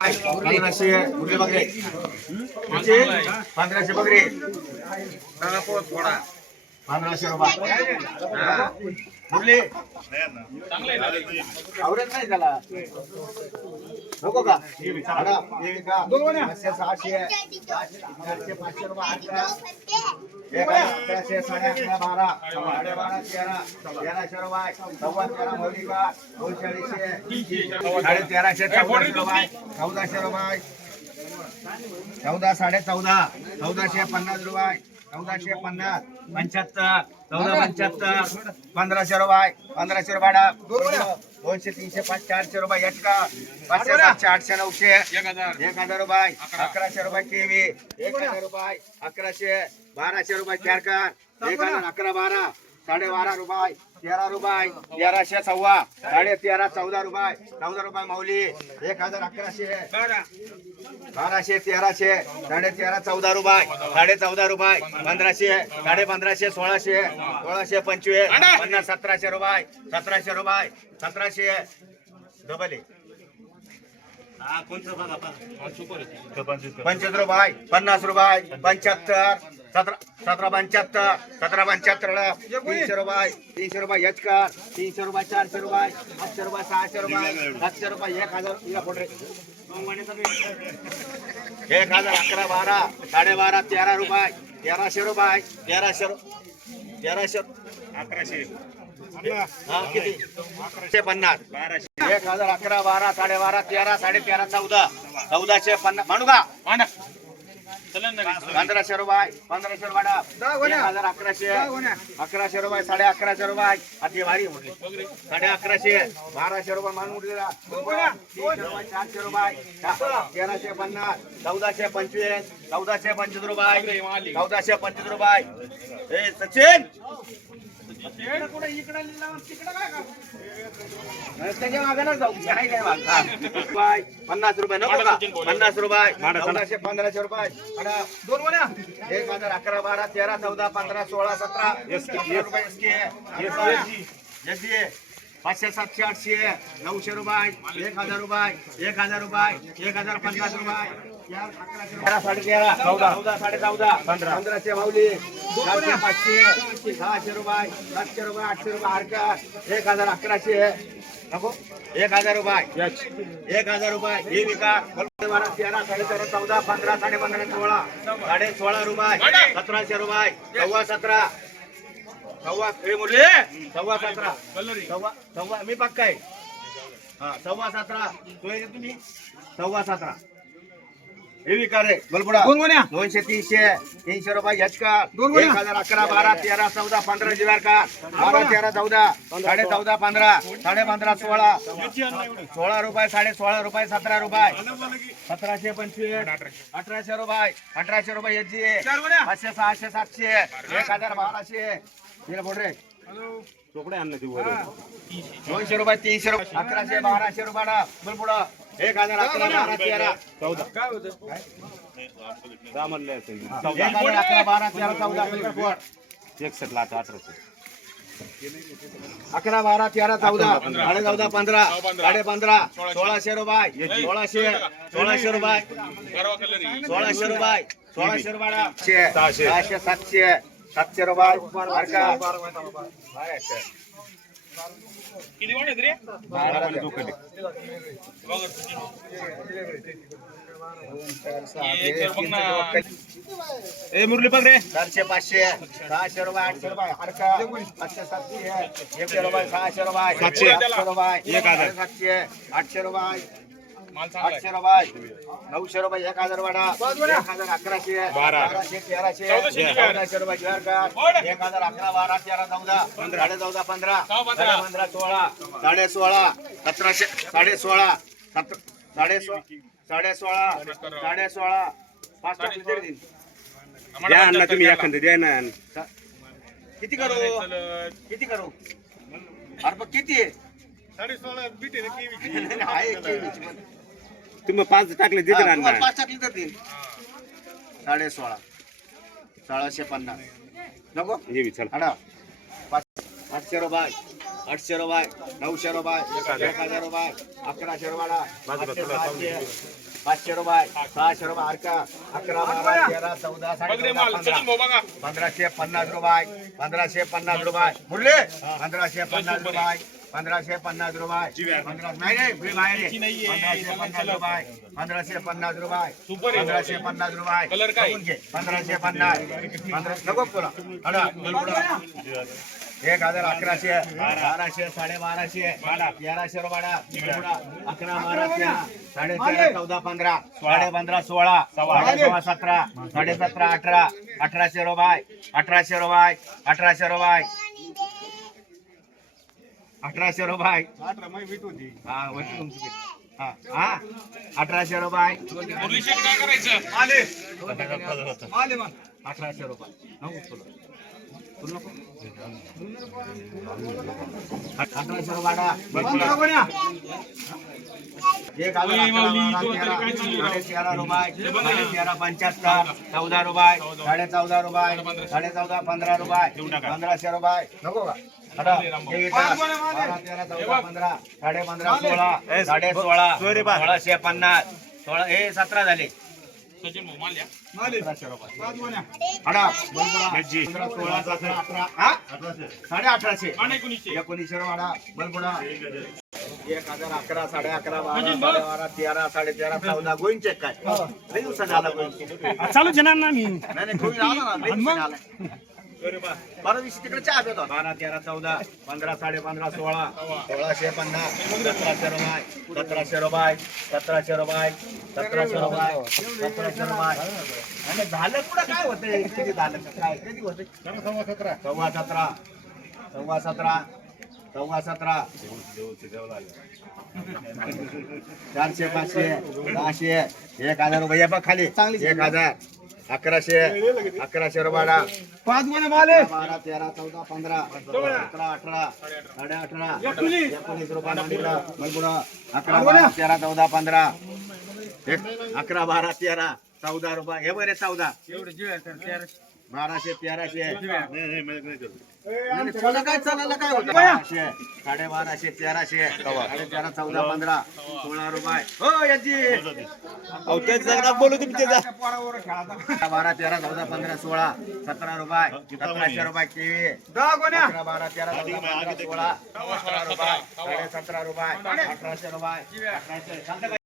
पंधराशे कुठले बकरे? पंधराशे बकरे. पंधराशे रुपये आवडत नाही त्याला नको का पाचशे सहाशे चारशे पाचशे रुपये एक अकराशे साडे अकरा बारा साडे बारा तेरा तेराशे रुपये सव्वा तेरा मौलिका साडे तेराशे चौदाशे रुपये चौदाशे रुपये चौदा साडे चौदा चौदाशे पन्नास रुपये. चौदाशे पन्नास पंच्याहत्तर चौदा पंच्याहत्तर पंधराशे रुपये पंधराशे रुपये डाग. दोनशे तीनशे पाच चारशे रुपये एक पाचशे सातशे आठशे नऊशे. एक हजार रुपये अकराशे रुपये केवी. एक हजार रुपये अकराशे बाराशे रुपये चार कर. एक हजार अकरा बारा साडे बारा रुपये. तेरा रुपये तेराशे सव्वा साडे तेरा चौदा रुपये चौदा रुपये माऊली एक हजार अकराशे. बाराशे तेराशे साडे तेरा चौदा रुपये साडे चौदा रुपये पंधराशे साडे पंधराशे सोळाशे सोळाशे पंचवीस पन्नास सतराशे रुपये सतराशे रुपये सतराशे. डबल आहे पंचवीस रुपये. पन्नास रुपये. पंच्याहत्तर. सतरा सतरा पंच्याहत्तर. सतरा पंच्याहत्तर तीनशे रुपये. तीनशे रुपये हेचकर तीनशे रुपये चारशे रुपये. पाचशे रुपये सहाशे रुपये. सातशे रुपये एक हजार. एक हजार अकरा बारा साडे बारा तेरा रुपये. तेराशे रुपये. तेराशे रु- तेराशे अकराशे. हा किती? अकराशे. पन्नास. एक हजार अकरा बारा साडे बारा तेरा साडे तेरा चौदा. चौदाशे पन्नास म्हणू का पंधराशे रुपये. पंधराशे रुपये हजार अकराशे. अकराशे रुपये साडे अकराशे रुपये. अति भारी म्हटले साडे अकराशे. बाराशे रुपये मान रुपये चारशे रुपये. तेराशे पन्नास. चौदाशे पंचवीस. चौदाशे पंचवीस रुपये. चौदाशे पंचवीस रुपये. ए सचिन! त्याच्या मागं जाऊ. काय काय मागं? हा. रुपये, पन्नास रुपये नको का? पन्नास रुपये. चौदाशे पंधराशे रुपये. दोन बोल्या एक हजार अकरा बारा तेरा चौदा पंधरा सोळा सतरा. रुपये. पाचशे सातशे आठशे. नऊशे रुपये. एक हजार रुपये. एक हजार रुपये. एक हजार पन्नास रुपये. तेरा साडे तेरा चौदा. चौदा साडे चौदा. पंधरा. पंधराशे माऊली. पाचशे. सहाशे रुपये. सातशे रुपये आठशे रुपये. हरकत एक हजार अकराशे. नको. एक हजार रुपये. एक हजार रुपये. हे विका. बारा तेरा साडे तेरा चौदा पंधरा साडे पंधरा सोळा. साडे सोळा रुपये. सतराशे रुपये. सव्वा सतरा. सव्वा हे मुरली. सव्वा सतरा. सव्वा सव्वा मी पक्का आहे. हा सव्वा सतरा. तुम्ही? सव्वा सतरा. हे बलपुडा दोनशे तीनशे तीनशे रुपये घ्याच का एक हजार अकरा बारा तेरा चौदा पंधरा जिल्हा का? बारा तेरा चौदा साडे चौदा पंधरा साडे पंधरा सोळा. सोळा रुपये साडे सोळा रुपये सतरा रुपये. सतराशे पंचवीस अठराशे रुपये अठराशे रुपये याची पाचशे सहाशे सातशे एक हजार बाराशे. तिला बोल रे. दोनशे रुपये तीनशे रुपये अकराशे बाराशे रुपये बोल पुढं. एक हज़ार अकरा बारा तेरा चौदा एक हज़ार अकरा बारा तेरा चौदा पलीकडे बोल. एकसष्ट लाख अठराशे अकरा बारा तेरा चौदा साडे चौदा पंधरा साडे पंधरा सोळाशे रुपये सोळाशे सोळाशे रुपये सोळाशे रुपये सोळाशे रुपये सहाशे सातशे सातशे रुपये ए मुरली बघ रे. चारशे पाचशे सहाशे रुपये आठशे रुपये हरका पाचशे सातशे एकशे रुपये सहाशे रुपये सातशे. रुपये. एक हजार. सातशे आठशे रुपये. आठशे रुपये नऊशे रुपये एक हजार वाडा. एक हजार अकराशे बारा. बाराशे तेराशे. चौदाशे रुपये ज्वार का एक हजार अकरा बारा तेरा चौदा. साडे चौदा पंधरा. साडे पंधरा सोळा. साडे सोळा सतराशे साडे सोळा. साडे सोळा साडे सोळा. साडे सोळा. पाच. द्या अण्णा तुम्ही एखादं द्या ना किती करू? किती करू? अरे पण किती आहे? आहे एक केळीची पण. तुम्ही पाच टाकले देते ना हा, अण्णा तुम्हाला पाच टाकली तर देईन. साडे सोळा. सोळाशे पन्नास. नको? हे चल. हाडा. पाच आठशे रुपये. आठशे रुपये. नऊशे रुपये. एक हजार रुपये. अकराशे रुपये. आठशे, सहाशे, पाचशे रुपये. सहाशे रुपये. हरका अकरा बारा तेरा चौदा साडे पंधरा. पंधराशे पन्नास रुपये. पंधराशे पन्नास रुपये. मुरले पंधराशे पन्नास रुपये. पंधराशे पन्नास रुपये. नाही बाहेर. पंधराशे पन्नास रुपये. पंधराशे पन्नास रुपये. पंधराशे पन्नास रुपये. पंधराशे पन्नास. पंधरा नको पुरा. हडा, पुरा. एक हजार अकराशे. बाराशे साडेबाराशे. तेराशे रुपये. अकरा बारा. तेरा साडे तेरा चौदा पंधरा. साडे पंधरा सोळा. साडे सोळा सतरा. साडे सतरा अठरा. अठराशे रुपये. अठराशे रुपये. अठराशे रुपये. अठराशे रुपये. हा तुमची. हा. हा? अठराशे रुपये. अठराशे रुपये. नको? अठराशे रुपये तेरा. पंच्याहत्तर. चौदा रुपये. साडे चौदा रुपये. साडे चौदा पंधरा रुपये. पंधराशे रुपये. नको का? साडे पंधरा सोळा साडे सोळा सोळाशे पन्नास सोळा हे सतरा झाले. हा? साडे अठराशे एकोणीसशे. वाडा बलबुडा. एक हजार अकरा साडे अकरा बारा साडे बारा तेरा साडे तेरा चौदा. गोईन चेक काय? लई दिवसाने आला गोईन चालू येणार ना मी. नाही नाही गोईन आला ना. लई दिवसाने आला. बारा दिवशी तिकडे चहा देतो बारा तेरा चौदा पंधरा साडे पंधरा सोळा. सोळाशे पन्नास. सतराशे रुपये. सतराशे रुपये. सतराशे रुपये. सतराशे रुपये. सतराशे रुपये. आणि झालं कुठं? काय होतंय? किती झालं? काय? कधी होतंय? सव्वा सतरा. सव्वा सतरा. सव्वा सतरा. चारशे पाचशे सहाशे. एक हजार रुपये. बघ खाली. एक हजार. अकराशे अकराशे रुपयाला. पाच माले. बारा तेरा चौदा पंधरा सतरा अठरा साडे अठरा एकोणीस. रुपये अकरा बारा तेरा चौदा पंधरा. अकरा बारा तेरा चौदा रुपये. हे बरे चौदा. बाराशे तेराशे. आणि चला काय चालायला काय होतं? बाराशे साडे बाराशे तेराशे. साडे तेरा चौदा पंधरा. सोळा रुपये. हो याची! बोलू तुम्ही बारा तेरा चौदा पंधरा सोळा सतरा रुपये. सतराशे रुपये अकरा बारा तेरा चौदा सोळा. सतरा रुपये. साडे सतरा रुपये. अठराशे रुपये?